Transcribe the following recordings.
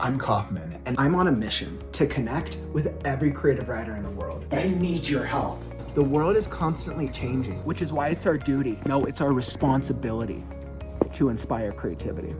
I'm Kauffman, and I'm on a mission to connect with every creative writer in the world. But I need your help. The world is constantly changing, which is why it's our duty, no, it's our responsibility to inspire creativity.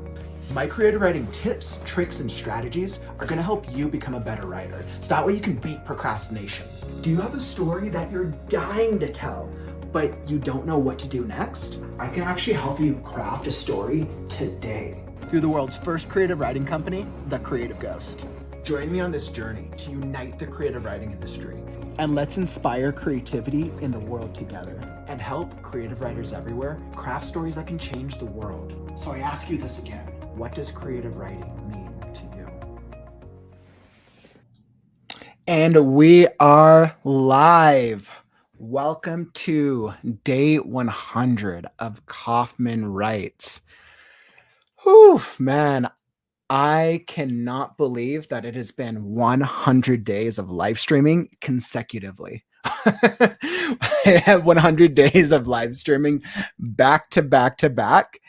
My creative writing tips, tricks, and strategies are gonna help you become a better writer, so that way you can beat procrastination. Do you have a story that you're dying to tell, but you don't know what to do next? I can actually help you craft a story today through the world's first creative writing company, The Creative Ghost. Join me on this journey to unite the creative writing industry. And let's inspire creativity in the world together and help creative writers everywhere craft stories that can change the world. So I ask you this again, what does creative writing mean to you? And we are live. Welcome to day 100 of Kauffman Writes. Whew, man, I cannot believe that it has been 100 days of live streaming consecutively. I have 100 days of live streaming back to back to back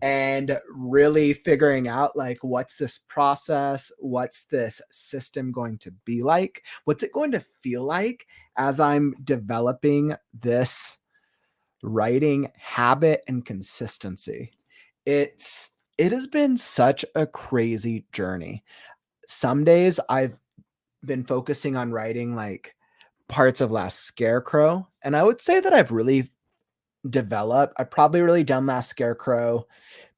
and really figuring out like, what's this process? What's this system going to be like? What's it going to feel like as I'm developing this writing habit and consistency? It has been such a crazy journey. Some days I've been focusing on writing like parts of Last Scarecrow, and I would say that I've probably really done Last Scarecrow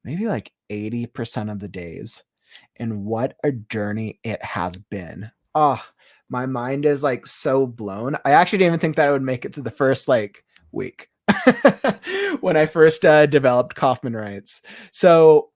maybe like 80% of the days. And what a journey it has been. Oh, my mind is like so blown. I actually didn't even think that I would make it to the first like week when I first developed Kauffman Writes. So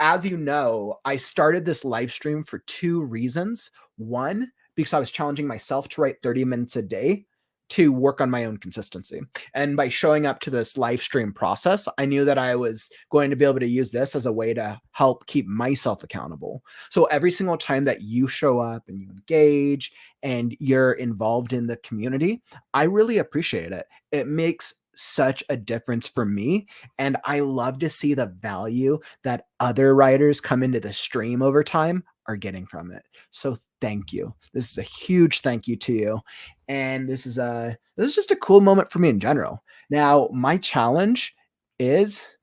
as you know, I started this live stream for two reasons. One, because I was challenging myself to write 30 minutes a day to work on my own consistency. And by showing up to this live stream process, I knew that I was going to be able to use this as a way to help keep myself accountable. So every single time that you show up and you engage and you're involved in the community, I really appreciate it. It makes such a difference for me. And I love to see the value that other writers come into the stream over time are getting from it. So thank you. This is a huge thank you to you. And this is just a cool moment for me in general. Now, my challenge is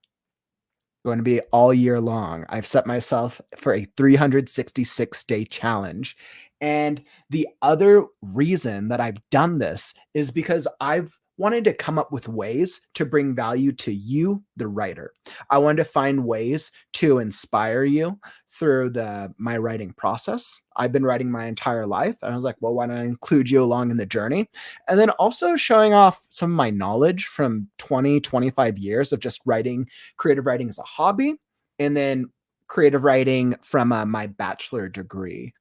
going to be all year long. I've set myself for a 366-day challenge. And the other reason that I've done this is because I've wanted to come up with ways to bring value to you, the writer. I wanted to find ways to inspire you through my writing process. I've been writing my entire life, and I was like, well, why don't I include you along in the journey? And then also showing off some of my knowledge from 25 years of just creative writing as a hobby, and then creative writing from my bachelor degree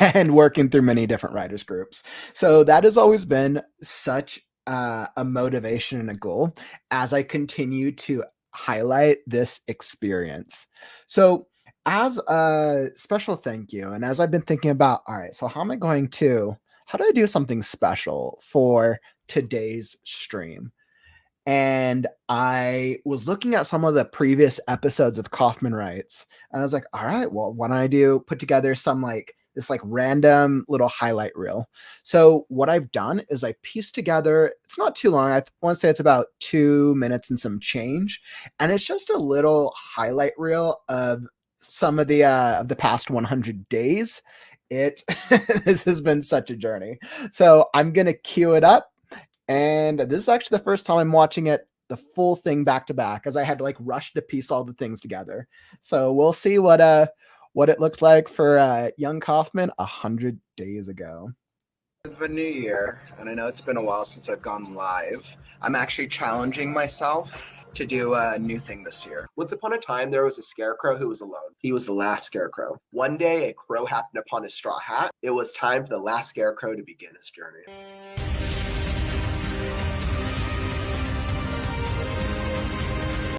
and working through many different writers groups. So that has always been such a motivation and a goal as I continue to highlight this experience. So as a special thank you, and as I've been thinking about, all right, so how do I do something special for today's stream? And I was looking at some of the previous episodes of Kauffman Writes, and I was like, all right, well, why don't I put together some this random little highlight reel. So what I've done is I pieced together, it's not too long. I want to say it's about 2 minutes and some change. And it's just a little highlight reel of some of the past 100 days. This has been such a journey. So I'm going to cue it up. And this is actually the first time I'm watching it, the full thing back to back, as I had to rush to piece all the things together. So we'll see what it looked like for young Kauffman 100 days ago. Of a new year, and I know it's been a while since I've gone live. I'm actually challenging myself to do a new thing this year. Once upon a time, there was a scarecrow who was alone. He was the last scarecrow. One day, a crow happened upon his straw hat. It was time for the last scarecrow to begin his journey.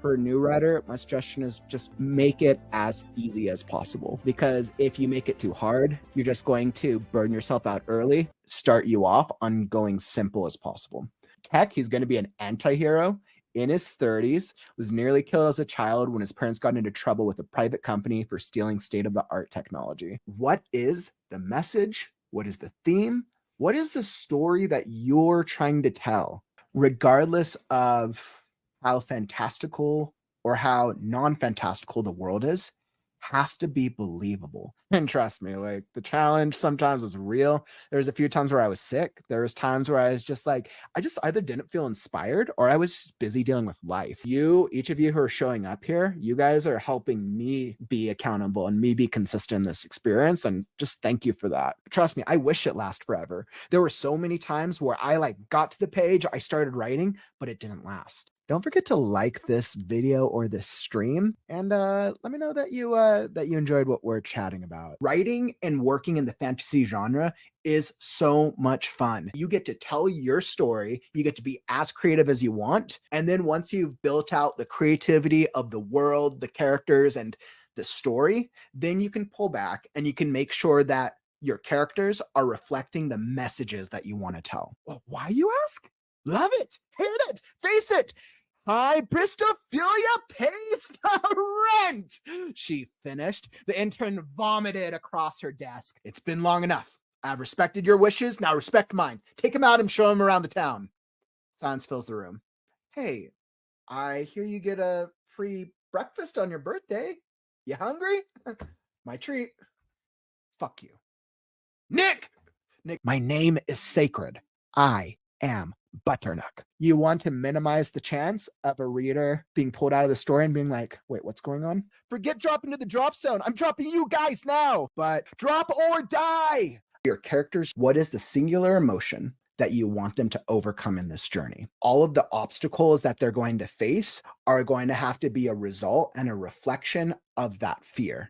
For a new writer, my suggestion is just make it as easy as possible, because if you make it too hard, you're just going to burn yourself out early, start you off on going simple as possible. Tech, he's going to be an anti-hero. in his 30s, was nearly killed as a child when his parents got into trouble with a private company for stealing state-of-the-art technology. What is the message? What is the theme? What is the story that you're trying to tell? Regardless of how fantastical or how non-fantastical the world is, has to be believable. And trust me, like the challenge sometimes was real. There was a few times where I was sick. There was times where I was just like, I just either didn't feel inspired or I was just busy dealing with life. Each of you who are showing up here, you guys are helping me be accountable and me be consistent in this experience. And just thank you for that. Trust me, I wish it lasted forever. There were so many times where I like got to the page, I started writing, but it didn't last. Don't forget to like this video or this stream, and let me know that you enjoyed what we're chatting about. Writing and working in the fantasy genre is so much fun. You get to tell your story, you get to be as creative as you want, and then once you've built out the creativity of the world, the characters, and the story, then you can pull back and you can make sure that your characters are reflecting the messages that you want to tell. Well, why, you ask? Love it, hate it, face it. Hybristophilia pays the rent, she finished. The intern vomited across her desk. It's been long enough. I've respected your wishes, now respect mine. Take him out and show him around the town. Silence fills the room. Hey, I hear you get a free breakfast on your birthday. You hungry? My treat. Fuck you. Nick, my name is sacred. I am Butternut. You want to minimize the chance of a reader being pulled out of the story and being like, wait, what's going on? Forget dropping to the drop zone. I'm dropping you guys now, but drop or die. Your characters, what is the singular emotion that you want them to overcome in this journey? All of the obstacles that they're going to face are going to have to be a result and a reflection of that fear.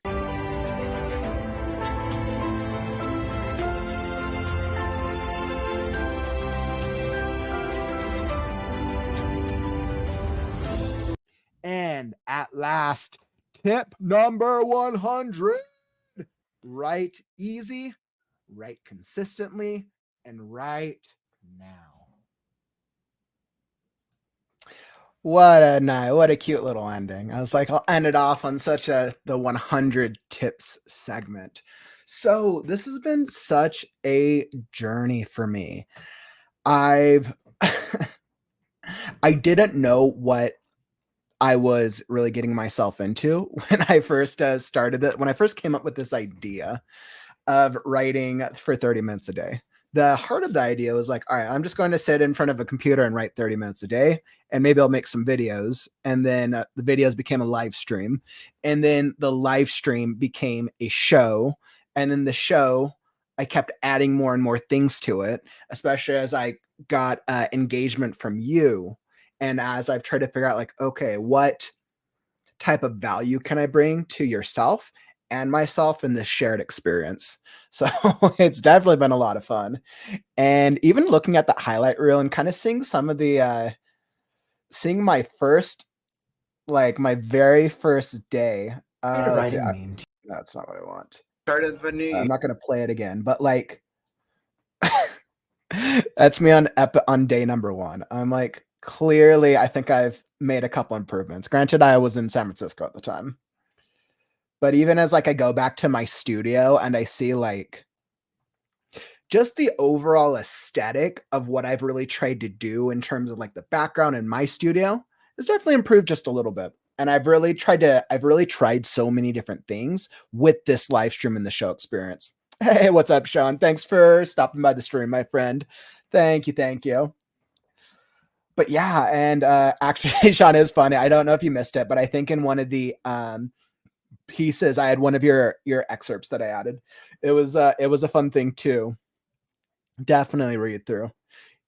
And at last, tip number 100, write easy, write consistently, and write now. What a night. What a cute little ending. I was like, I'll end it off on the 100 tips segment. So this has been such a journey for me. I didn't know what I was really getting myself into when I first started it. When I first came up with this idea of writing for 30 minutes a day, the heart of the idea was like, all right, I'm just going to sit in front of a computer and write 30 minutes a day, and maybe I'll make some videos. And then the videos became a live stream, and then the live stream became a show. And then the show, I kept adding more and more things to it, especially as I got engagement from you. And as I've tried to figure out, like, okay, what type of value can I bring to yourself and myself in this shared experience? So it's definitely been a lot of fun. And even looking at that highlight reel and kind of seeing some of the, seeing my first, like my very first day. Let's see, that's not what I want. Started the new I'm not going to play it again, but like, that's me on day number 1. I'm like, clearly, I think I've made a couple improvements. Granted, I was in San Francisco at the time. But even as like I go back to my studio and I see like just the overall aesthetic of what I've really tried to do in terms of like the background in my studio has definitely improved just a little bit. And I've really tried so many different things with this live stream and the show experience. Hey, what's up, Sean? Thanks for stopping by the stream, my friend. Thank you. Thank you. But yeah, and actually, Sean, is funny. I don't know if you missed it, but I think in one of the pieces, I had one of your excerpts that I added. It was a fun thing too. Definitely read through.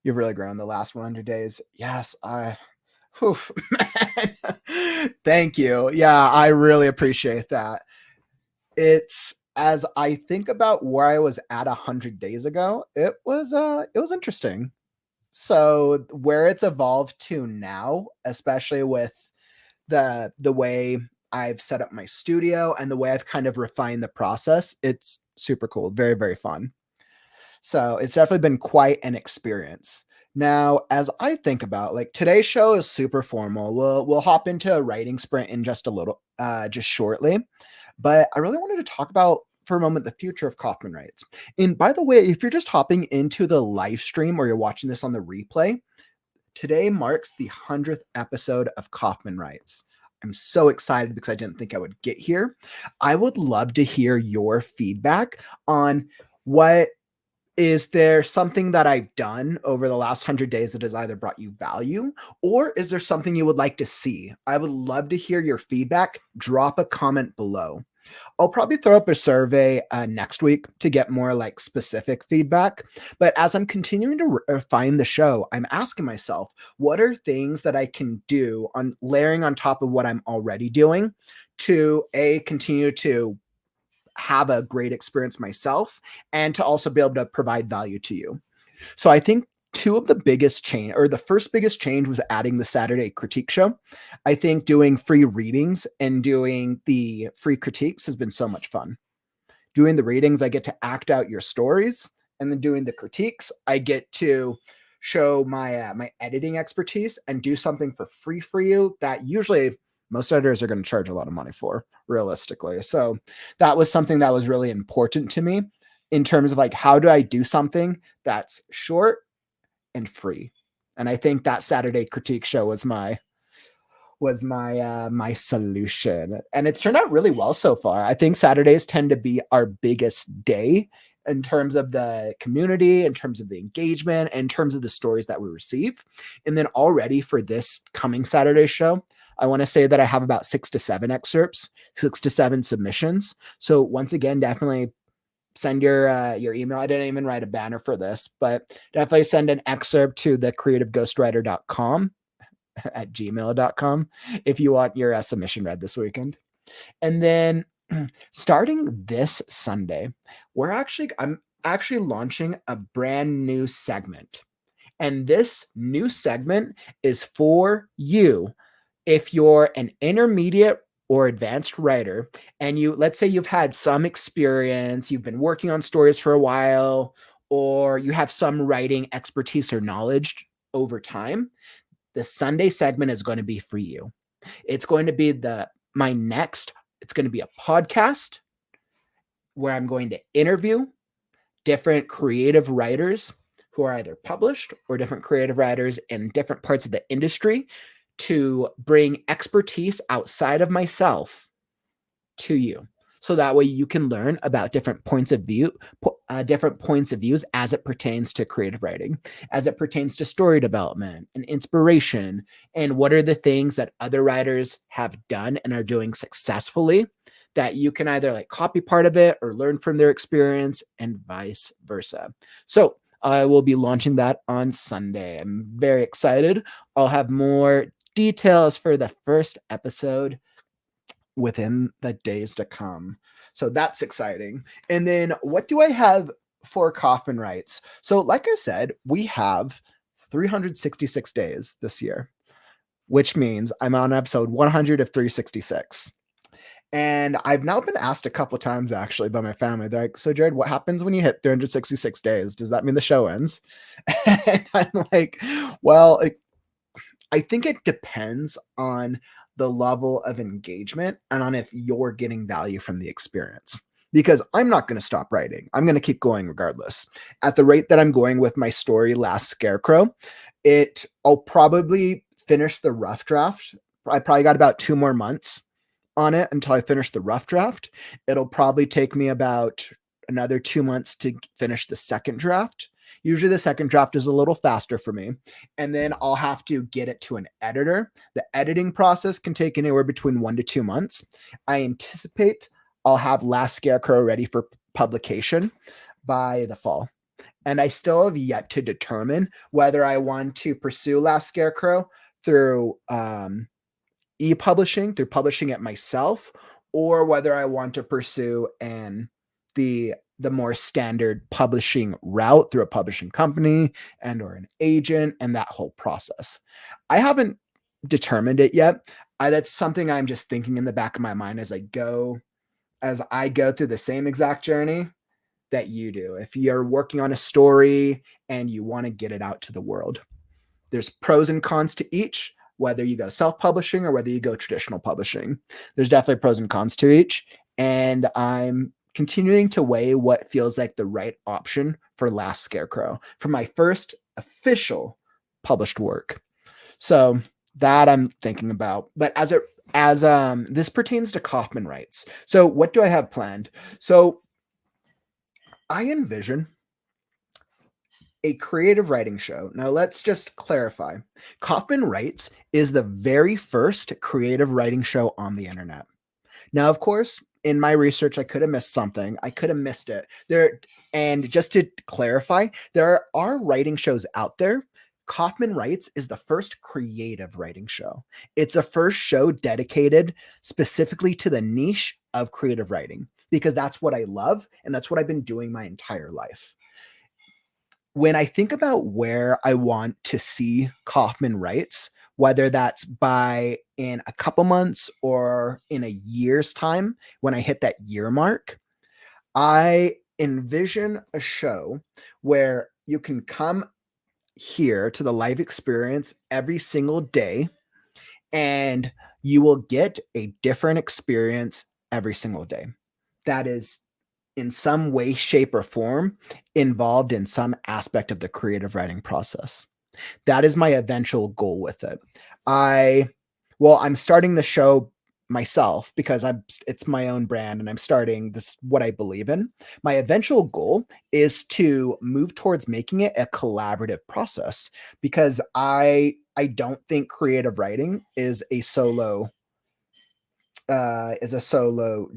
You've really grown the last 100 days. Yes, man. Thank you. Yeah, I really appreciate that. It's as I think about where I was at 100 days ago, it was interesting. So where it's evolved to now, especially with the way I've set up my studio and the way I've kind of refined the process, it's super cool. Very, very fun. So it's definitely been quite an experience. Now, as I think about like today's show is super formal. We'll hop into a writing sprint in just a little just shortly. But I really wanted to talk about for a moment the future of Kauffman Writes. And by the way, if you're just hopping into the live stream or you're watching this on the replay, today marks the 100th episode of Kauffman Writes. I'm so excited because I didn't think I would get here. I would love to hear your feedback on what is there something that I've done over the last 100 days that has either brought you value, or is there something you would like to see? I would love to hear your feedback. Drop a comment below. I'll probably throw up a survey next week to get more like specific feedback. But as I'm continuing to refine the show, I'm asking myself, what are things that I can do on layering on top of what I'm already doing to continue to have a great experience myself and to also be able to provide value to you. So I think two of the biggest change, or the first biggest change, was adding the Saturday critique show. I think doing free readings and doing the free critiques has been so much fun. Doing the readings, I get to act out your stories, and then doing the critiques, I get to show my editing expertise and do something for free for you that usually most editors are going to charge a lot of money for, realistically. So that was something that was really important to me in terms of like, how do I do something that's short and free? And I think that Saturday critique show was my solution, and it's turned out really well so far. I think Saturdays tend to be our biggest day in terms of the community, in terms of the engagement, in terms of the stories that we receive. And then already for this coming Saturday show, I want to say that I have about 6 to 7 excerpts, 6 to 7 submissions. So once again, definitely send your email. I didn't even write a banner for this, but definitely send an excerpt to thecreativeghostwriter.com at gmail.com if you want your submission read this weekend. And then starting this Sunday, I'm actually launching a brand new segment. And this new segment is for you if you're an intermediate or advanced writer and let's say you've had some experience, you've been working on stories for a while, or you have some writing expertise or knowledge over time. The Sunday segment is going to be for you. It's going to be it's going to be a podcast where I'm going to interview different creative writers who are either published or different creative writers in different parts of the industry to bring expertise outside of myself to you. So that way you can learn about different points of views as it pertains to creative writing, as it pertains to story development and inspiration, and what are the things that other writers have done and are doing successfully that you can either like copy part of it or learn from their experience and vice versa. So I will be launching that on Sunday. I'm very excited. I'll have more details for the first episode within the days to come. So that's exciting. And then what do I have for Kauffman Writes? So like I said, we have 366 days this year, which means I'm on episode 100 of 366. And I've now been asked a couple times actually by my family. They're like, "So Jared, what happens when you hit 366 days? Does that mean the show ends?" And I'm like, well, I think it depends on the level of engagement and on if you're getting value from the experience. Because I'm not going to stop writing. I'm going to keep going regardless. At the rate that I'm going with my story, Last Scarecrow, I'll probably finish the rough draft. I probably got about 2 more months on it until I finish the rough draft. It'll probably take me about another 2 months to finish the second draft. Usually the second draft is a little faster for me. And then I'll have to get it to an editor. The editing process can take anywhere between 1 to 2 months. I anticipate I'll have Last Scarecrow ready for publication by the fall. And I still have yet to determine whether I want to pursue Last Scarecrow through e-publishing, through publishing it myself, or whether I want to pursue the more standard publishing route through a publishing company and or an agent and that whole process. I haven't determined it yet. That's something I'm just thinking in the back of my mind as I go through the same exact journey. that you do. If you're working on a story and you want to get it out to the world, there's pros and cons to each, whether you go self-publishing or whether you go traditional publishing. There's definitely pros and cons to each. And I'm continuing to weigh what feels like the right option for Last Scarecrow for my first official published work. So that I'm thinking about. But as this pertains to Kauffman Writes. So what do I have planned? So I envision a creative writing show. Now, let's just clarify. Kauffman Writes is the very first creative writing show on the internet. Now, of course, in my research, I could have missed something. I could have missed it. And just to clarify, there are writing shows out there. Kauffman Writes is the first creative writing show. It's a first show dedicated specifically to the niche of creative writing because that's what I love and that's what I've been doing my entire life. When I think about where I want to see Kauffman Writes, whether that's by in a couple months or in a year's time, when I hit that year mark, I envision a show where you can come here to the live experience every single day and you will get a different experience every single day. That is in some way, shape, or form involved in some aspect of the creative writing process. That is my eventual goal with it. I'm starting the show myself because it's my own brand and I'm starting this what I believe in. My eventual goal is to move towards making it a collaborative process because I don't think creative writing is a solo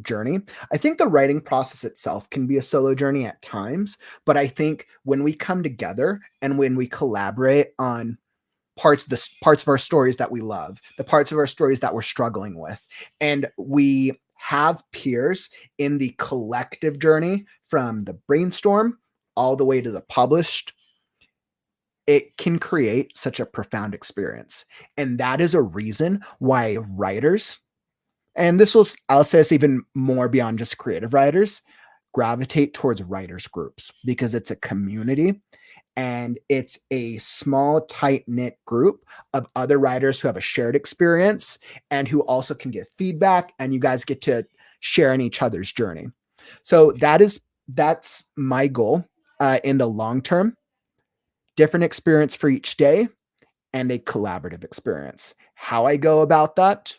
journey. I think the writing process itself can be a solo journey at times, but I think when we come together and when we collaborate on parts of our stories that we love, the parts of our stories that we're struggling with, and we have peers in the collective journey from the brainstorm all the way to the published, it can create such a profound experience. And that is a reason why writers, and I'll say this even more beyond just creative writers, gravitate towards writers groups because it's a community and it's a small, tight knit group of other writers who have a shared experience and who also can give feedback, and you guys get to share in each other's journey. So that's my goal in the long term. Different experience for each day and a collaborative experience. How I go about that,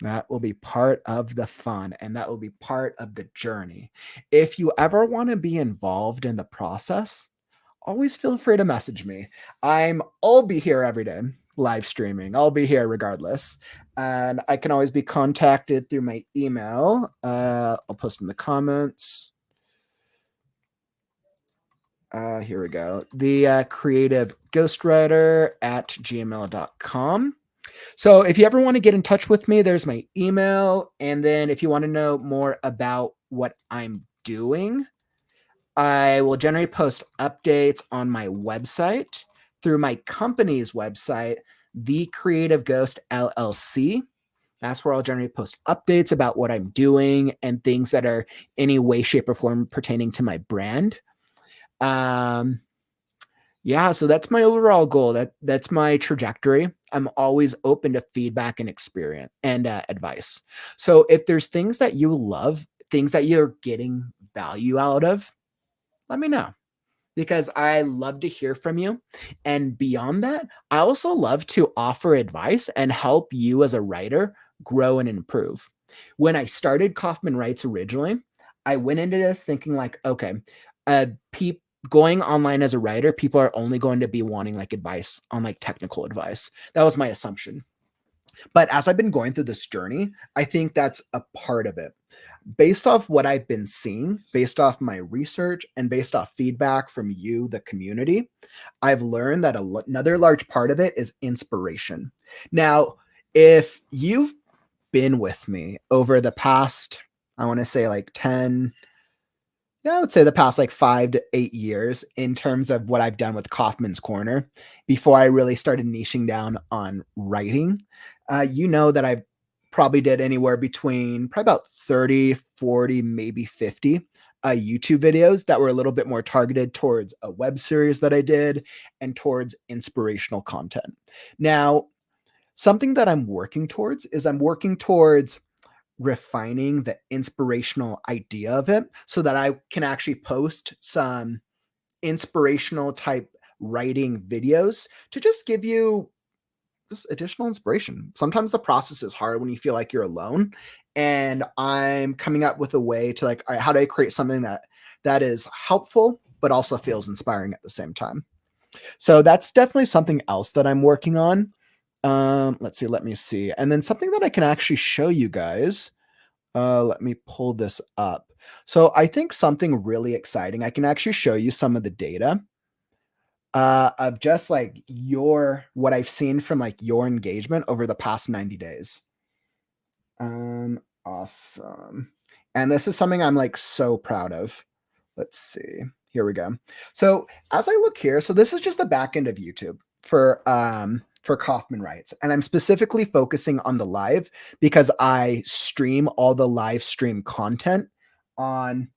that will be part of the fun and that will be part of the journey. If you ever want to be involved in the process, always feel free to message me. I'll be here every day live streaming. I'll be here regardless. And I can always be contacted through my email. I'll post in the comments. Here we go. The creative ghostwriter at gmail.com. So if you ever want to get in touch with me, there's my email. And then if you want to know more about what I'm doing, I will generally post updates on my website through my company's website, The Creative Ghost LLC. That's where I'll generally post updates about what I'm doing and things that are any way, shape, or form pertaining to my brand. Yeah, so that's my overall goal. That's my trajectory. I'm always open to feedback and experience and advice. So if there's things that you love, things that you're getting value out of, let me know because I love to hear from you. And beyond that, I also love to offer advice and help you as a writer grow and improve. When I started Kauffman Writes originally, I went into this thinking like, okay, people going online as a writer, people are only going to be wanting like advice on like technical advice. That was my assumption. But as I've been going through this journey, I think that's a part of it. Based off what I've been seeing, based off my research, and based off feedback from you, the community, I've learned that another large part of it is inspiration. Now, if you've been with me over the past, I want to say like 10, yeah, I would say the past like 5 to 8 years in terms of what I've done with Kaufman's Corner before I really started niching down on writing. You know that I probably did anywhere between probably about 30, 40, maybe 50 YouTube videos that were a little bit more targeted towards a web series that I did and towards inspirational content. Now, something that I'm working towards refining the inspirational idea of it so that I can actually post some inspirational type writing videos to just give you just additional inspiration. Sometimes the process is hard when you feel like you're alone, and I'm coming up with a way to like, all right, how do I create something that is helpful but also feels inspiring at the same time? So that's definitely something else that I'm working on. Let's see, let me see. And then something that I can actually show you guys. Let me pull this up. So I think something really exciting. I can actually show you some of the data of just like your what I've seen from like your engagement over the past 90 days. Awesome. And this is something I'm like so proud of. Let's see. Here we go. So as I look here, so this is just the back end of YouTube for Kauffman Writes. And I'm specifically focusing on the live because I stream all the live stream content on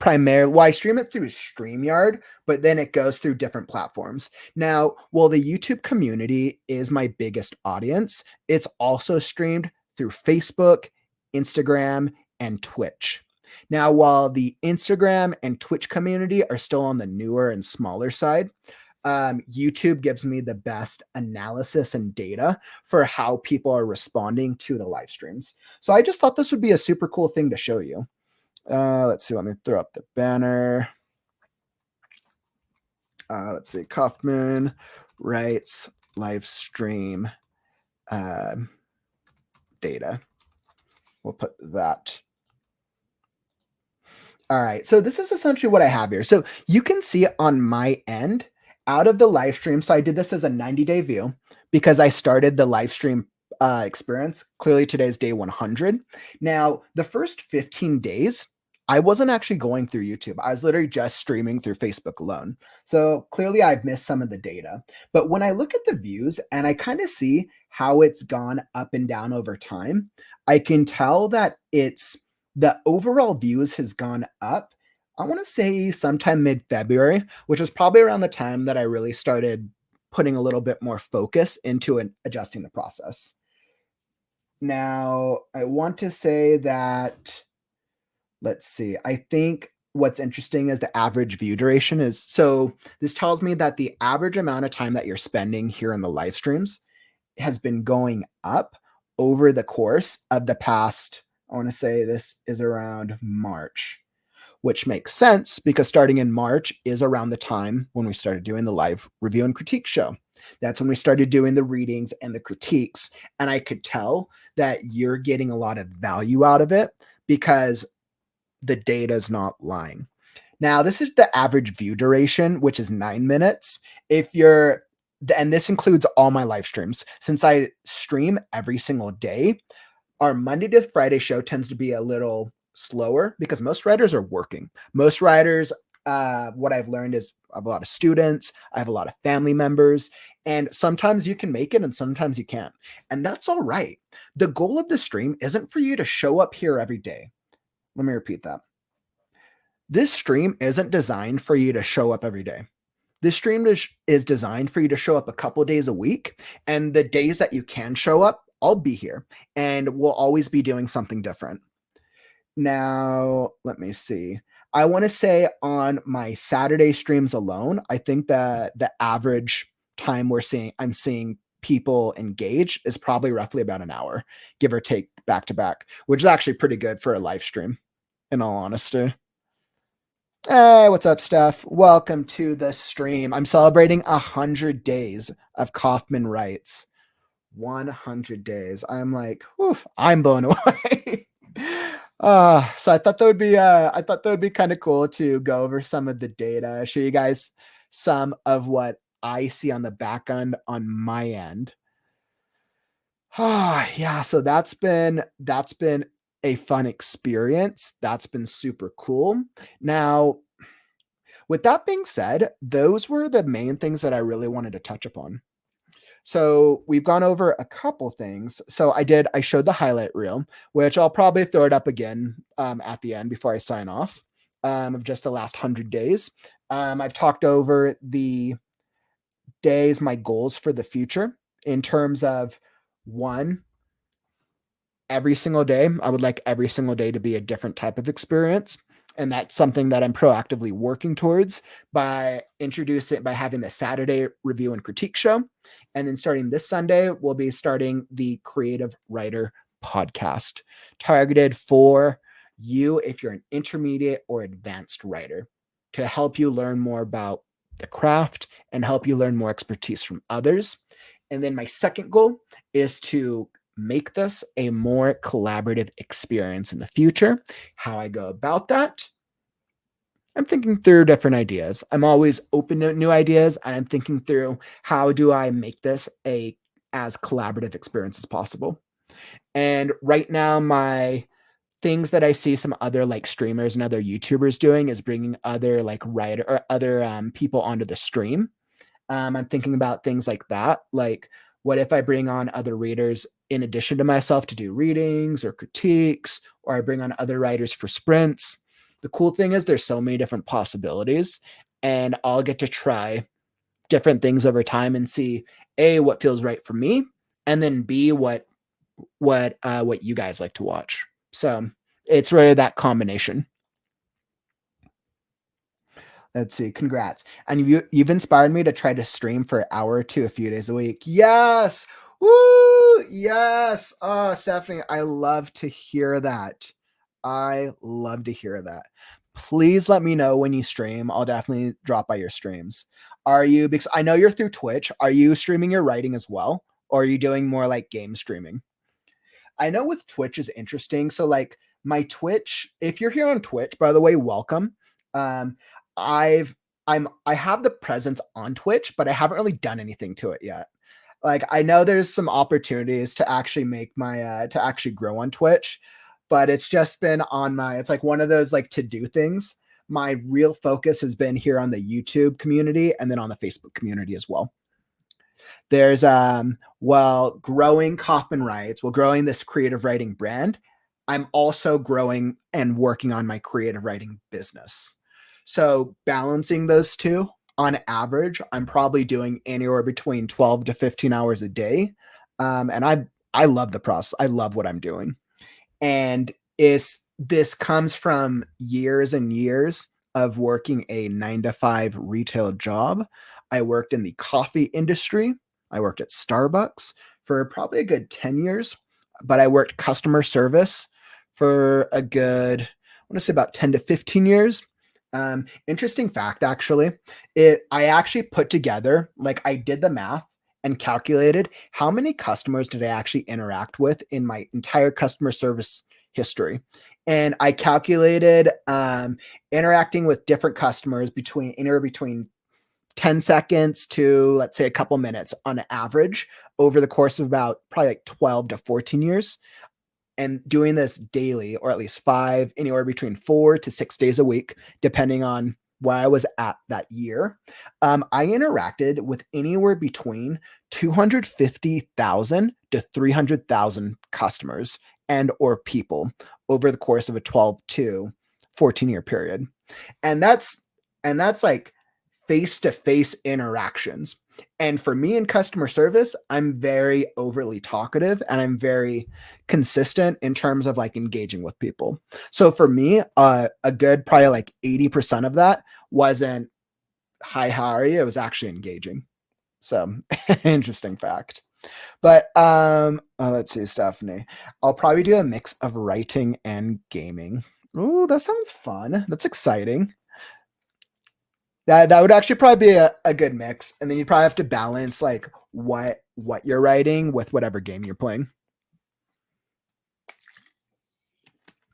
primarily, well, I stream it through StreamYard, but then it goes through different platforms. Now, while the YouTube community is my biggest audience, it's also streamed through Facebook, Instagram, and Twitch. Now, while the Instagram and Twitch community are still on the newer and smaller side, YouTube gives me the best analysis and data for how people are responding to the live streams. So I just thought this would be a super cool thing to show you. Let's see. Let me throw up the banner. Let's see. Kauffman Writes live stream data. We'll put that. All right. So this is essentially what I have here. So you can see on my end out of the live stream. So I did this as a 90-day view because I started the live stream experience. Clearly today's day 100. Now, the first 15 days, I wasn't actually going through YouTube. I was literally just streaming through Facebook alone. So clearly I've missed some of the data. But when I look at the views and I kind of see how it's gone up and down over time, I can tell that the overall views has gone up. I want to say sometime mid-February, which was probably around the time that I really started putting a little bit more focus into adjusting the process. Now, I want to say that, let's see, I think what's interesting is the average view duration is, so this tells me that the average amount of time that you're spending here in the live streams has been going up over the course of the past, I want to say this is around March, which makes sense because starting in March is around the time when we started doing the live review and critique show. That's when we started doing the readings and the critiques. And I could tell that you're getting a lot of value out of it because the data is not lying. Now, this is the average view duration, which is 9 minutes. And this includes all my live streams. Since I stream every single day, our Monday to Friday show tends to be a little slower because most writers are working. Most writers, what I've learned is I have a lot of students, I have a lot of family members, and sometimes you can make it and sometimes you can't. And that's all right. The goal of the stream isn't for you to show up here every day. Let me repeat that. This stream isn't designed for you to show up every day. This stream is designed for you to show up a couple of days a week. And the days that you can show up, I'll be here and we'll always be doing something different. Now, let me see. I want to say on my Saturday streams alone, I think that the average time I'm seeing people engage is probably roughly about an hour, give or take back to back, which is actually pretty good for a live stream, in all honesty. Hey, what's up, Steph? Welcome to the stream. I'm celebrating 100 days of Kauffman Writes. 100 days. I'm like, whew, I'm blown away. So I thought that would be kind of cool to go over some of the data, show you guys some of what I see on the back end on my end. Yeah, so that's been a fun experience. That's been super cool. Now, with that being said, those were the main things that I really wanted to touch upon. So we've gone over a couple things. So I showed the highlight reel, which I'll probably throw it up again at the end before I sign off. of just the last 100 days. I've talked over the days, my goals for the future in terms of one, every single day. I would like every single day to be a different type of experience. And that's something that I'm proactively working towards by having the Saturday review and critique show. And then starting this Sunday, we'll be starting the Creative Writer podcast, targeted for you if you're an intermediate or advanced writer, to help you learn more about the craft and help you learn more expertise from others. And then my second goal is to make this a more collaborative experience in the future. How I go about that, I'm thinking through different ideas. I'm always open to new ideas, and I'm thinking through how do I make this a as collaborative experience as possible. And right now, my things that I see some other like streamers and other YouTubers doing is bringing other like writer or other people onto the stream. I'm thinking about things like that. Like, what if I bring on other readers in addition to myself to do readings or critiques, or I bring on other writers for sprints? The cool thing is there's so many different possibilities, and I'll get to try different things over time and see A, what feels right for me, and then B, what you guys like to watch. So it's really that combination. Let's see. Congrats. And you've inspired me to try to stream for an hour or two a few days a week. Yes. Woo! Yes. Oh, Stephanie, I love to hear that. I love to hear that. Please let me know when you stream. I'll definitely drop by your streams. Are you, because I know you're through Twitch, are you streaming your writing as well? Or are you doing more like game streaming? I know with Twitch is interesting. So like my Twitch, if you're here on Twitch, by the way, welcome. Um, I've I have the presence on Twitch, but I haven't really done anything to it yet. Like I know there's some opportunities to actually make my to actually grow on Twitch, but it's just been on my it's like one of those like to do things. My real focus has been here on the YouTube community and then on the Facebook community as well. There's growing Kauffman Writes, growing this creative writing brand, I'm also growing and working on my creative writing business. So balancing those two, on average, I'm probably doing anywhere between 12 to 15 hours a day. And I love the process. I love what I'm doing. And this comes from years and years of working a 9 to 5 retail job. I worked in the coffee industry. I worked at Starbucks for probably a good 10 years, but I worked customer service for a good, I want to say about 10 to 15 years. Interesting fact, actually, I actually put together, like I did the math and calculated how many customers did I actually interact with in my entire customer service history. And I calculated interacting with different customers anywhere between 10 seconds to, let's say, a couple minutes on average over the course of about probably like 12 to 14 years. And doing this daily, or at least anywhere between 4 to 6 days a week, depending on where I was at that year, I interacted with anywhere between 250,000 to 300,000 customers and or people over the course of a 12 to 14-year period. And that's like face-to-face interactions. And for me in customer service, I'm very overly talkative and I'm very consistent in terms of like engaging with people. So for me, a good probably like 80% of that wasn't hi, how are you? It was actually engaging. So interesting fact. But let's see, Stephanie. I'll probably do a mix of writing and gaming. Oh, that sounds fun. That's exciting. That would actually probably be a good mix. And then you probably have to balance like what you're writing with whatever game you're playing.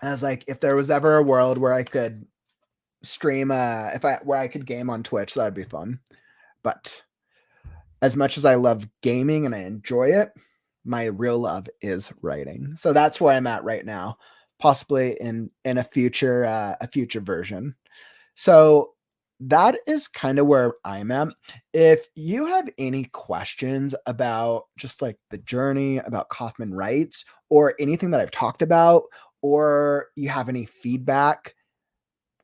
I was like, if there was ever a world where I could stream where I could game on Twitch, that'd be fun. But as much as I love gaming and I enjoy it, my real love is writing. So that's where I'm at right now, possibly in a future version. So that is kind of where I'm at. If you have any questions about just like the journey, about Kauffman Writes, or anything that I've talked about, or you have any feedback,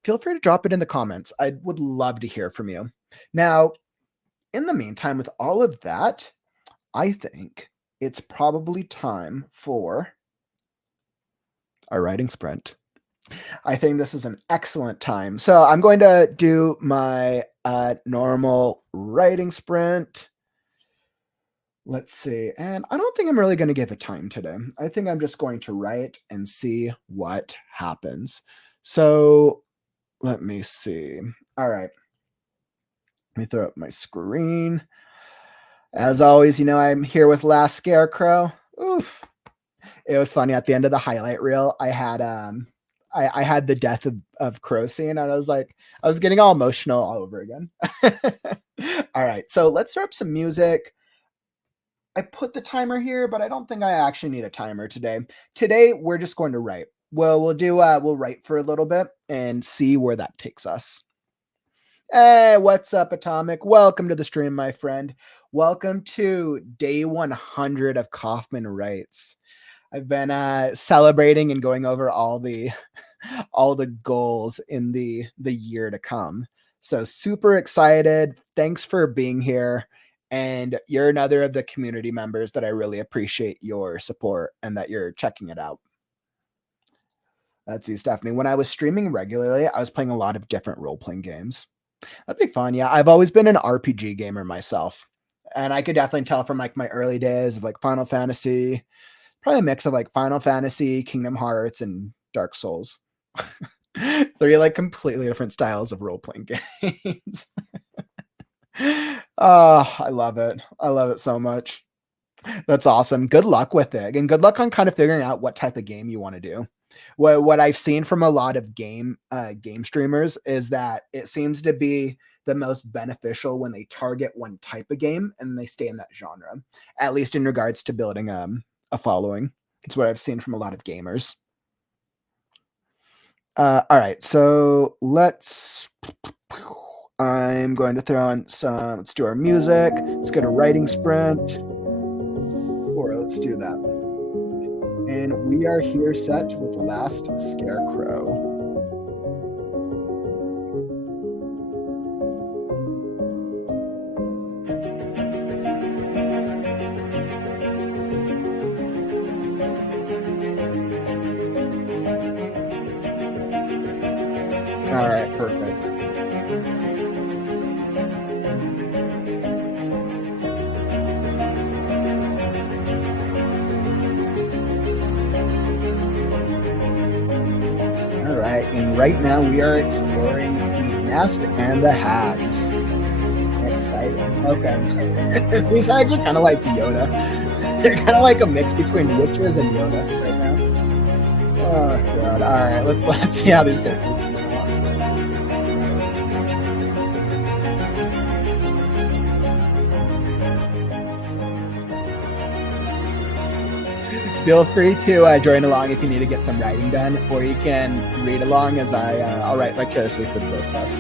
feel free to drop it in the comments. I would love to hear from you. Now, in the meantime, with all of that, I think it's probably time for our writing sprint. I think this is an excellent time. So I'm going to do my normal writing sprint. Let's see. And I don't think I'm really going to give a time today. I think I'm just going to write and see what happens. So let me see. All right. Let me throw up my screen. As always, I'm here with Last Scarecrow. Oof. It was funny at the end of the highlight reel. I had I had the death of Crow scene, and I was getting all emotional all over again. All right, so let's throw up some music. I put the timer here, but I don't think I actually need a timer today. Today we're just going to write. Well, we'll write for a little bit and see where that takes us. Hey, what's up, Atomic? Welcome to the stream, my friend. Welcome to day 100 of Kauffman Writes. I've been celebrating and going over all the goals in the year to come. So super excited. Thanks for being here. And you're another of the community members that I really appreciate your support and that you're checking it out. Let's see, Stephanie. When I was streaming regularly, I was playing a lot of different role-playing games. That'd be fun. Yeah, I've always been an RPG gamer myself. And I could definitely tell from my early days of Final Fantasy, probably a mix of Final Fantasy, Kingdom Hearts, and Dark Souls. 3 completely different styles of role-playing games. Oh, I love it. I love it so much. That's awesome. Good luck with it. And good luck on kind of figuring out what type of game you want to do. What I've seen from a lot of game streamers is that it seems to be the most beneficial when they target one type of game and they stay in that genre, at least in regards to building a following. It's what I've seen from a lot of gamers. All right, so I'm going to throw on let's do our music. Let's get a writing sprint. Or let's do that. And we are here set with Last Scarecrow. All right, perfect. All right, and right now we are exploring the nest and the hags. Exciting. Okay. These hags are kind of like Yoda. They're kind of like a mix between witches and Yoda right now. Oh god. All right, let's see how these characters go. Feel free to join along if you need to get some writing done, or you can read along as I'll write vicariously for the both of us.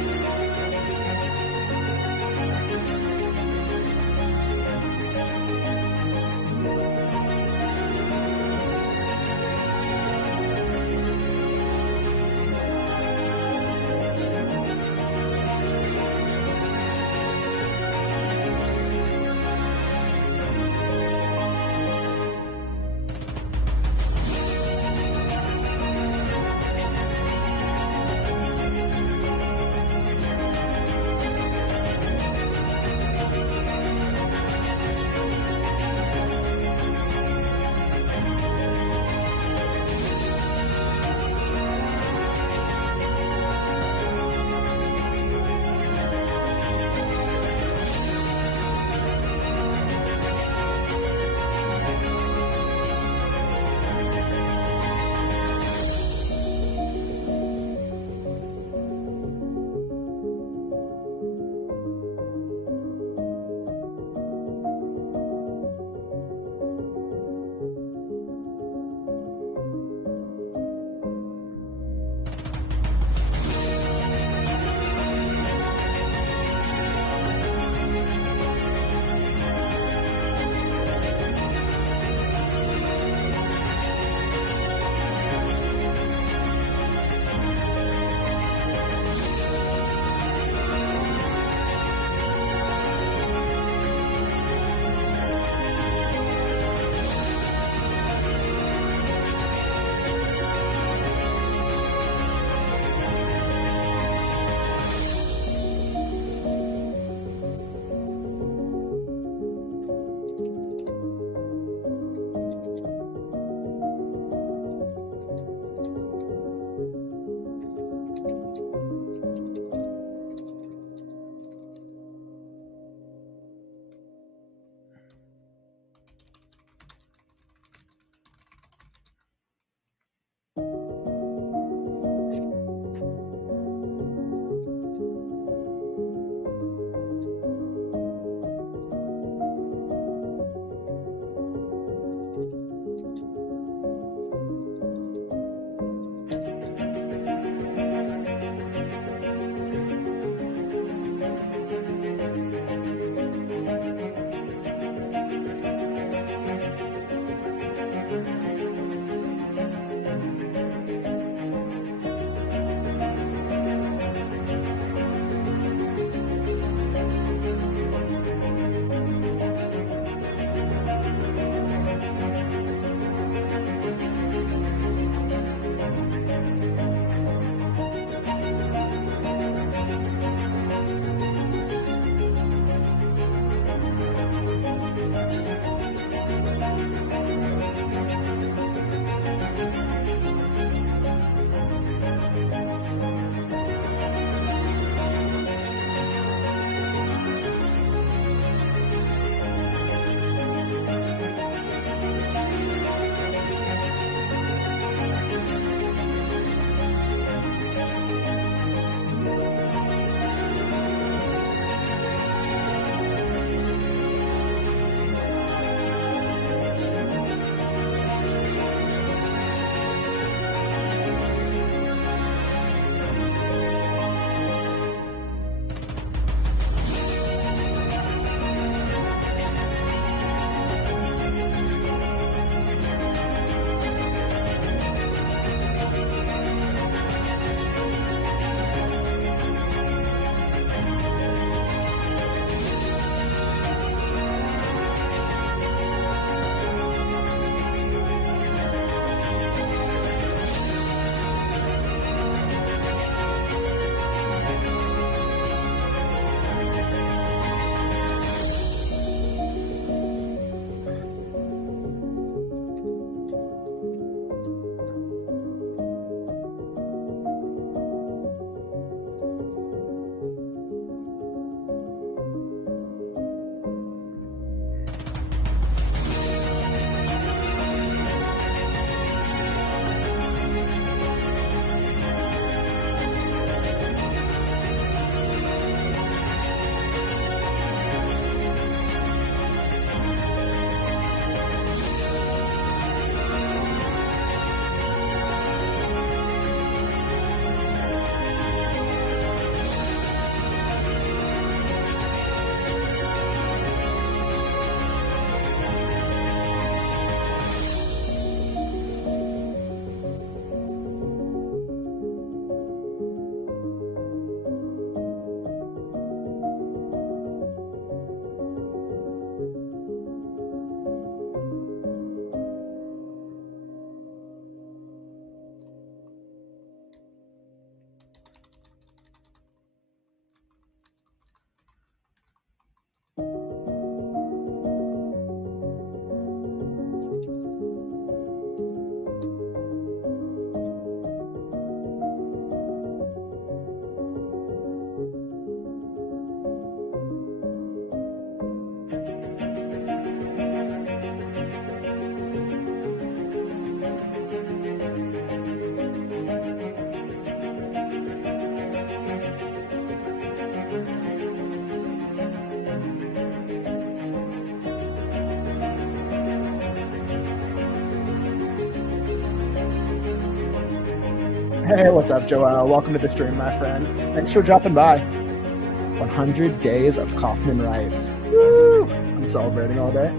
Hey, what's up, Joel? Welcome to the stream, my friend. Thanks for dropping by. 100 days of Kauffman Writes. Woo! I'm celebrating all day,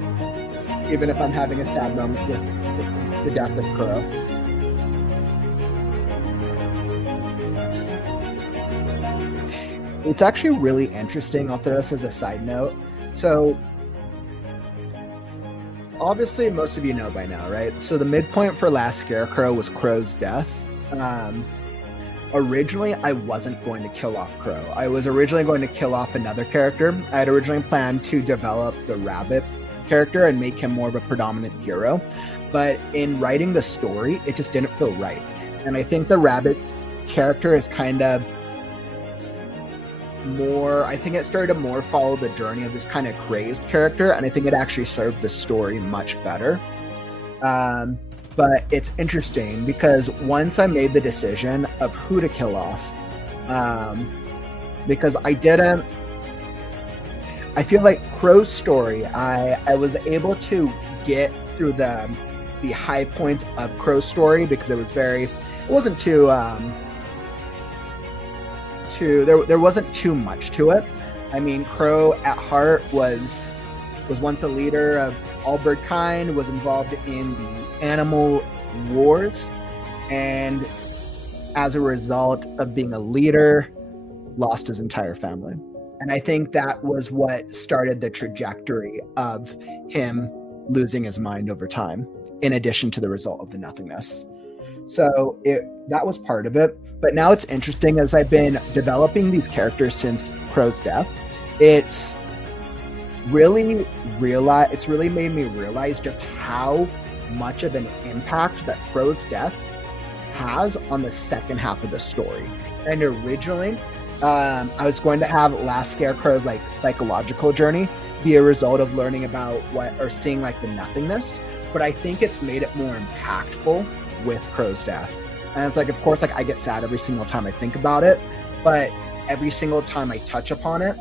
even if I'm having a sad moment with the death of Crow. It's actually really interesting. I'll throw this as a side note. So, obviously, most of you know by now, right? So the midpoint for Last Scarecrow was Crow's death. Originally, I wasn't going to kill off Crow. I was originally going to kill off another character. I had originally planned to develop the Rabbit character and make him more of a predominant hero. But in writing the story, it just didn't feel right. And I think the Rabbit's character is kind of more, I think it started to more follow the journey of this kind of crazed character, and I think it actually served the story much better. But it's interesting because once I made the decision of who to kill off, because I feel like Crow's story, I was able to get through the high points of Crow's story because it wasn't too there wasn't too much to it. I mean, Crow at heart was once a leader of all bird kind, was involved in the animal wars, and as a result of being a leader, lost his entire family. And I think that was what started the trajectory of him losing his mind over time, in addition to the result of the nothingness. So that was part of it. But now it's interesting, as I've been developing these characters since Crow's death, it's really made me realize just how much of an impact that Crow's death has on the second half of the story. And originally, I was going to have Last Scarecrow's like psychological journey be a result of learning about seeing like the nothingness. But I think it's made it more impactful with Crow's death. And it's like, of course, like I get sad every single time I think about it, but every single time I touch upon it,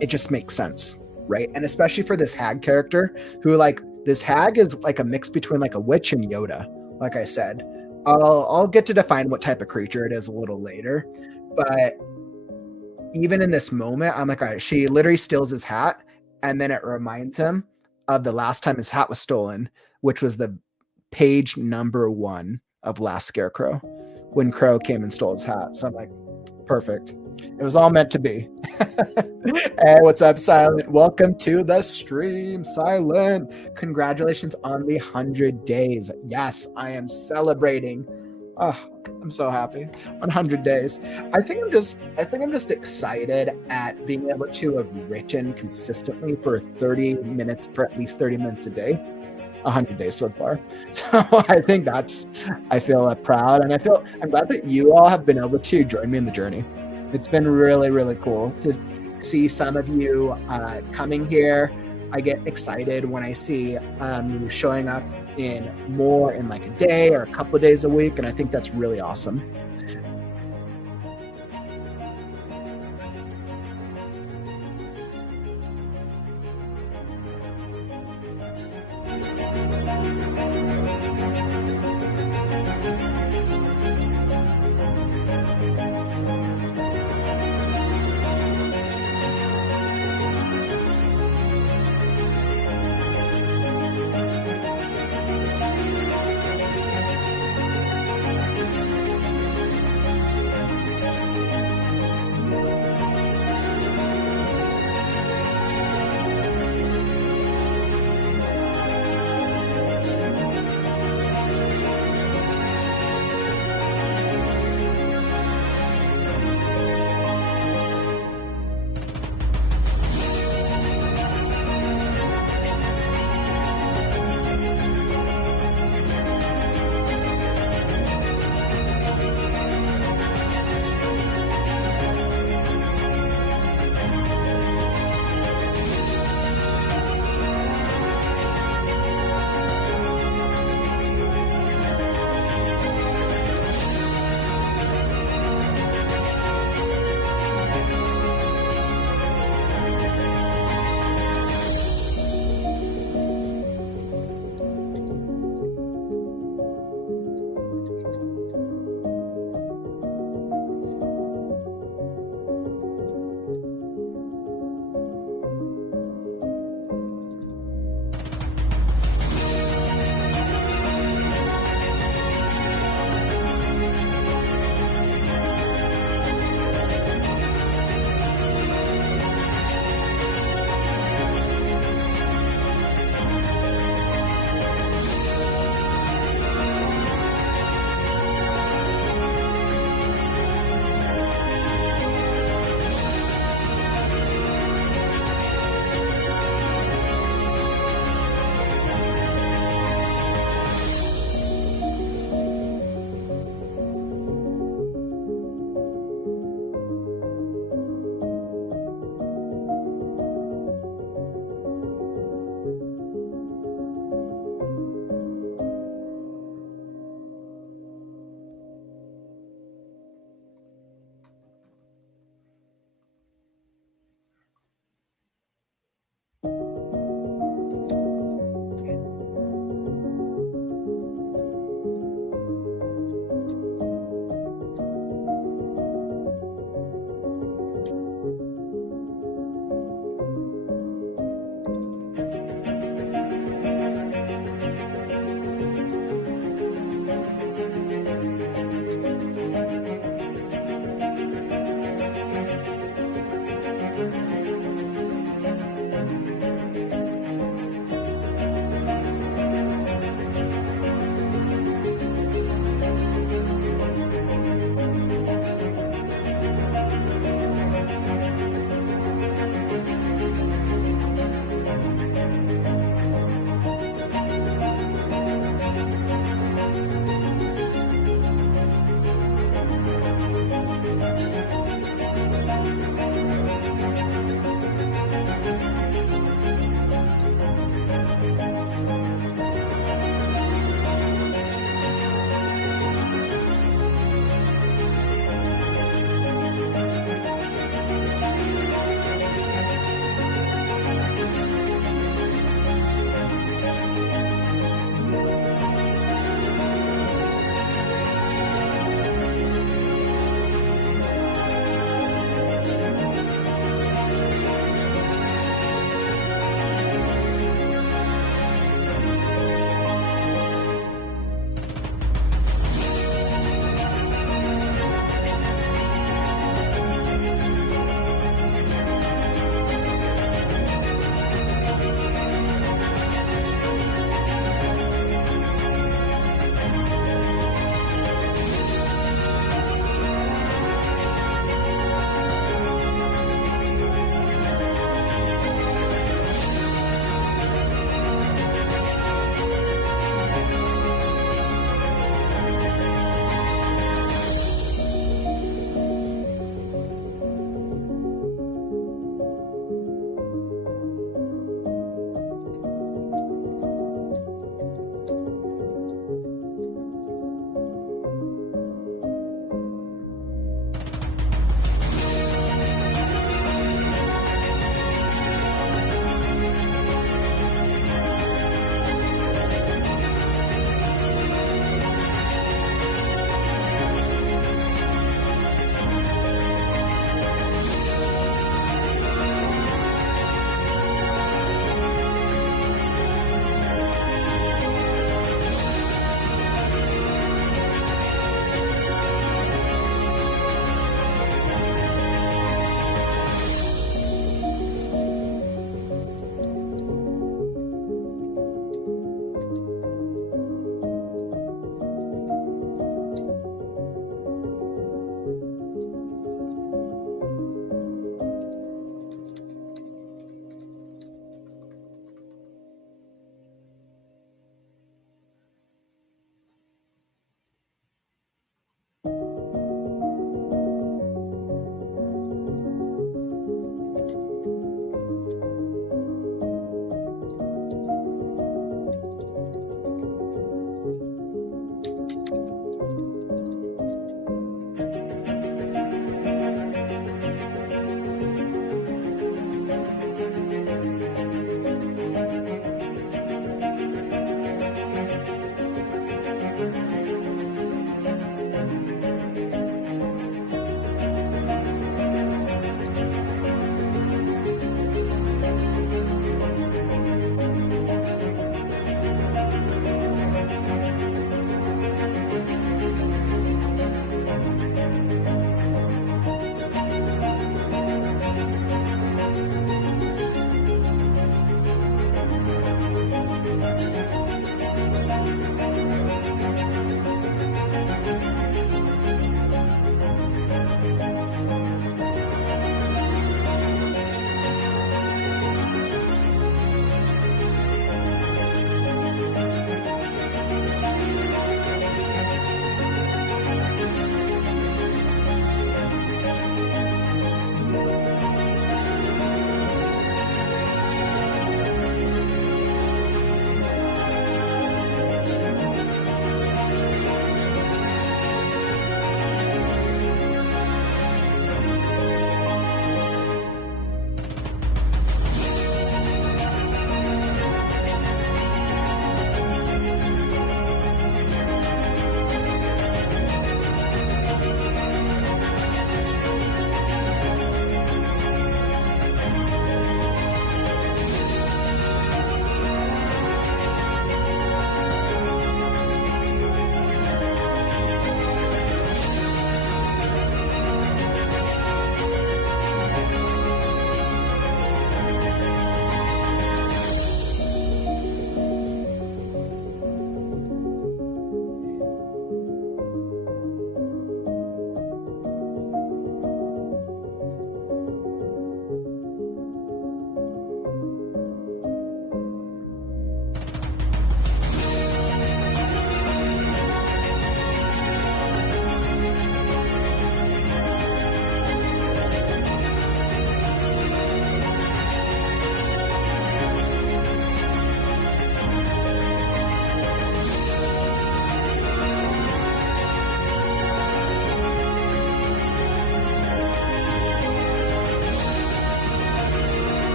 it just makes sense, right? And especially for this hag character, who like this hag is like a mix between like a witch and Yoda. Like I said, I'll get to define what type of creature it is a little later, but even in this moment, I'm like, all right, she literally steals his hat, and then it reminds him of the last time his hat was stolen, which was the page number 1 of Last Scarecrow, when Crow came and stole his hat. So I'm like, perfect. It was all meant to be. Hey, what's up, Silent? Welcome to the stream, Silent. Congratulations on the 100 days. Yes, I am celebrating. Oh, I'm so happy. 100 days. I think I'm just excited at being able to have written consistently for at least 30 minutes a day. 100 days so far. So I think I feel proud, and I'm glad that you all have been able to join me in the journey. It's been really, really cool to see some of you coming here. I get excited when I see you showing up in like a day or a couple of days a week, and I think that's really awesome.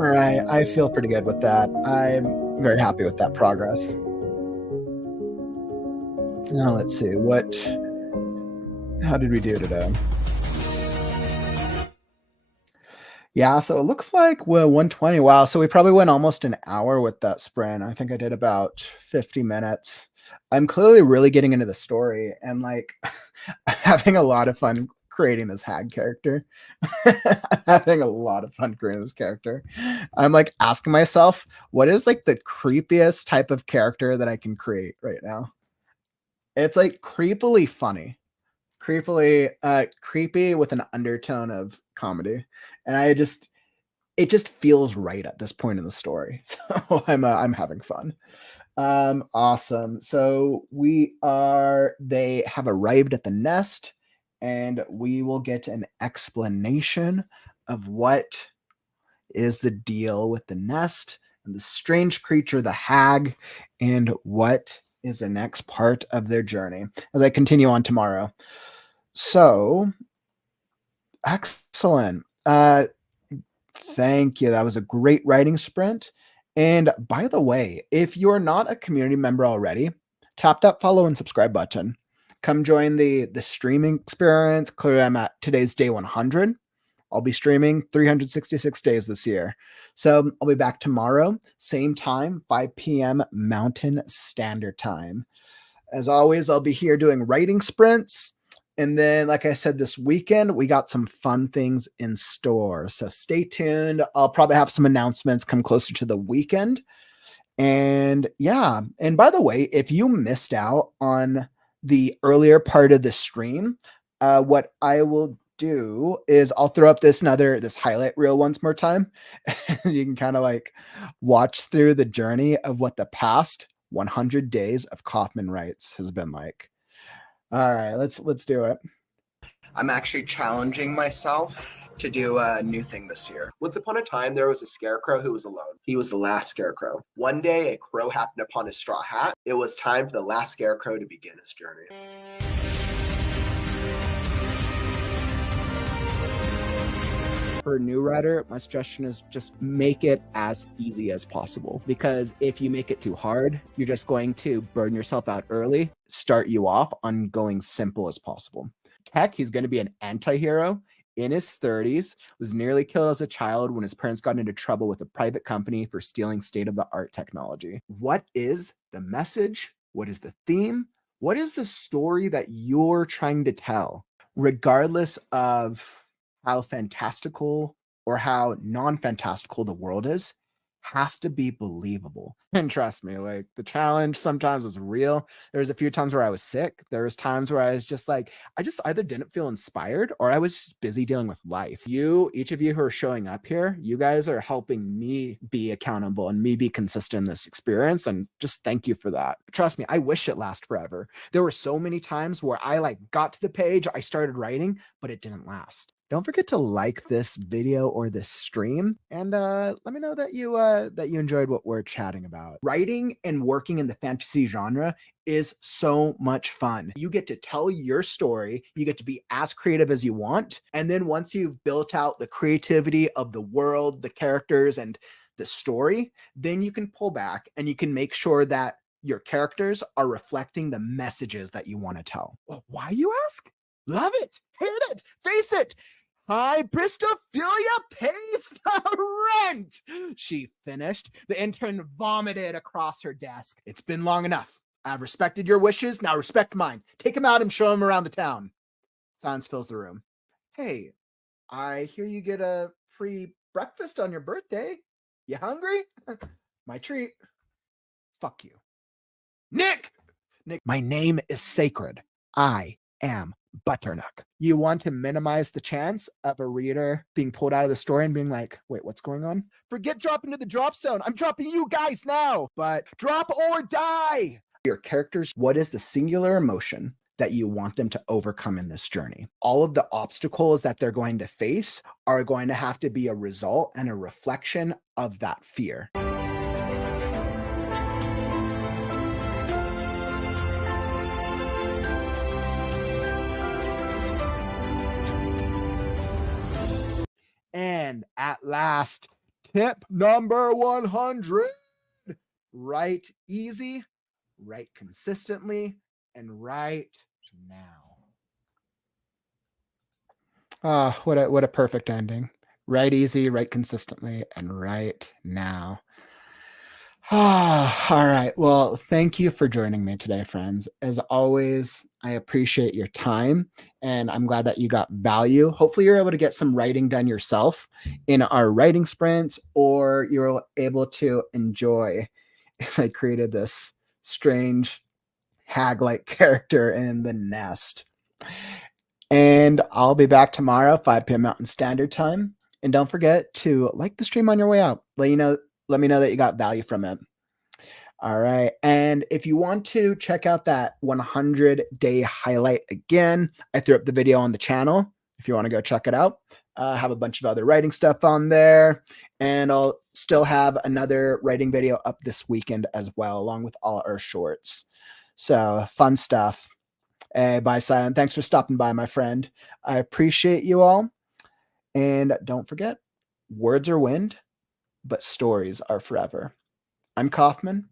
All right, I feel pretty good with that. I'm very happy with that progress. Now let's see, how did we do today? Yeah, so it looks like we're 120. Wow, so we probably went almost an hour with that sprint. I think I did about 50 minutes. I'm clearly really getting into the story and like I'm having a lot of fun creating this hag character. I'm having a lot of fun creating this character. I'm like asking myself, what is like the creepiest type of character that I can create right now? It's like creepily funny. Creepy with an undertone of comedy. And it just feels right at this point in the story. So I'm having fun. Awesome. So they have arrived at the nest, and we will get an explanation of what is the deal with the nest and the strange creature, the hag, and what is the next part of their journey as I continue on tomorrow. So excellent. Thank you. That was a great writing sprint. And by the way, if you're not a community member already, tap that follow and subscribe button. Come join the streaming experience. Clearly, I'm at today's day 100. I'll be streaming 366 days this year. So I'll be back tomorrow, same time, 5 p.m. Mountain Standard Time. As always, I'll be here doing writing sprints. And then, like I said, this weekend, we got some fun things in store. So stay tuned. I'll probably have some announcements come closer to the weekend. And yeah, and by the way, if you missed out on the earlier part of the stream, what I will do is I'll throw up this highlight reel once more time. You can kind of like watch through the journey of what the past 100 days of Kauffman Writes has been like. All right, let's do it. I'm actually challenging myself to do a new thing this year. Once upon a time, there was a scarecrow who was alone. He was the last scarecrow. One day, a crow happened upon his straw hat. It was time for the last scarecrow to begin his journey. For a new writer, my suggestion is just make it as easy as possible. Because if you make it too hard, you're just going to burn yourself out early, start you off on going simple as possible. Tech, he's going to be an anti-hero in his 30s, was nearly killed as a child when his parents got into trouble with a private company for stealing state-of-the-art technology. What is the message? What is the theme? What is the story that you're trying to tell? Regardless of how fantastical or how non-fantastical the world is, has to be believable. And trust me, like the challenge sometimes was real. There was a few times where I was sick. There was times where I was just like, I just either didn't feel inspired or I was just busy dealing with life. Each of you who are showing up here, you guys are helping me be accountable and me be consistent in this experience. And just thank you for that. Trust me, I wish it lasted forever. There were so many times where I like got to the page, I started writing, but it didn't last. Don't forget to like this video or this stream, and let me know that you enjoyed what we're chatting about. Writing and working in the fantasy genre is so much fun. You get to tell your story, you get to be as creative as you want, and then once you've built out the creativity of the world, the characters, and the story, then you can pull back and you can make sure that your characters are reflecting the messages that you want to tell. Well, why, you ask? Love it, hate it, face it. Hybristophilia pays the rent, she finished. The intern vomited across her desk. It's been long enough. I've respected your wishes, now respect mine. Take him out and show him around the town. Silence fills the room. Hey, I hear you get a free breakfast on your birthday. You hungry? My treat. Fuck you. Nick, my name is sacred. I am Butternut. You want to minimize the chance of a reader being pulled out of the story and being like, wait, what's going on? Forget dropping to the drop zone. I'm dropping you guys now, but drop or die. Your characters, what is the singular emotion that you want them to overcome in this journey? All of the obstacles that they're going to face are going to have to be a result and a reflection of that fear. And at last, Tip number 100. Write easy, write consistently, and write now. Ah, what a perfect ending. Write easy, write consistently, and write now. All right. Well, thank you for joining me today, friends. As always, I appreciate your time and I'm glad that you got value. Hopefully, you're able to get some writing done yourself in our writing sprints, or you're able to enjoy as I created this strange hag like character in the nest. And I'll be back tomorrow, 5 p.m. Mountain Standard Time. And don't forget to like the stream on your way out. Let me know that you got value from it. All right. And if you want to check out that 100-day highlight again, I threw up the video on the channel. If you want to go check it out, I have a bunch of other writing stuff on there. And I'll still have another writing video up this weekend as well, along with all our shorts. So fun stuff. Hey, bye, Silent. Thanks for stopping by, my friend. I appreciate you all. And don't forget, words are wind, but stories are forever. I'm Kauffman.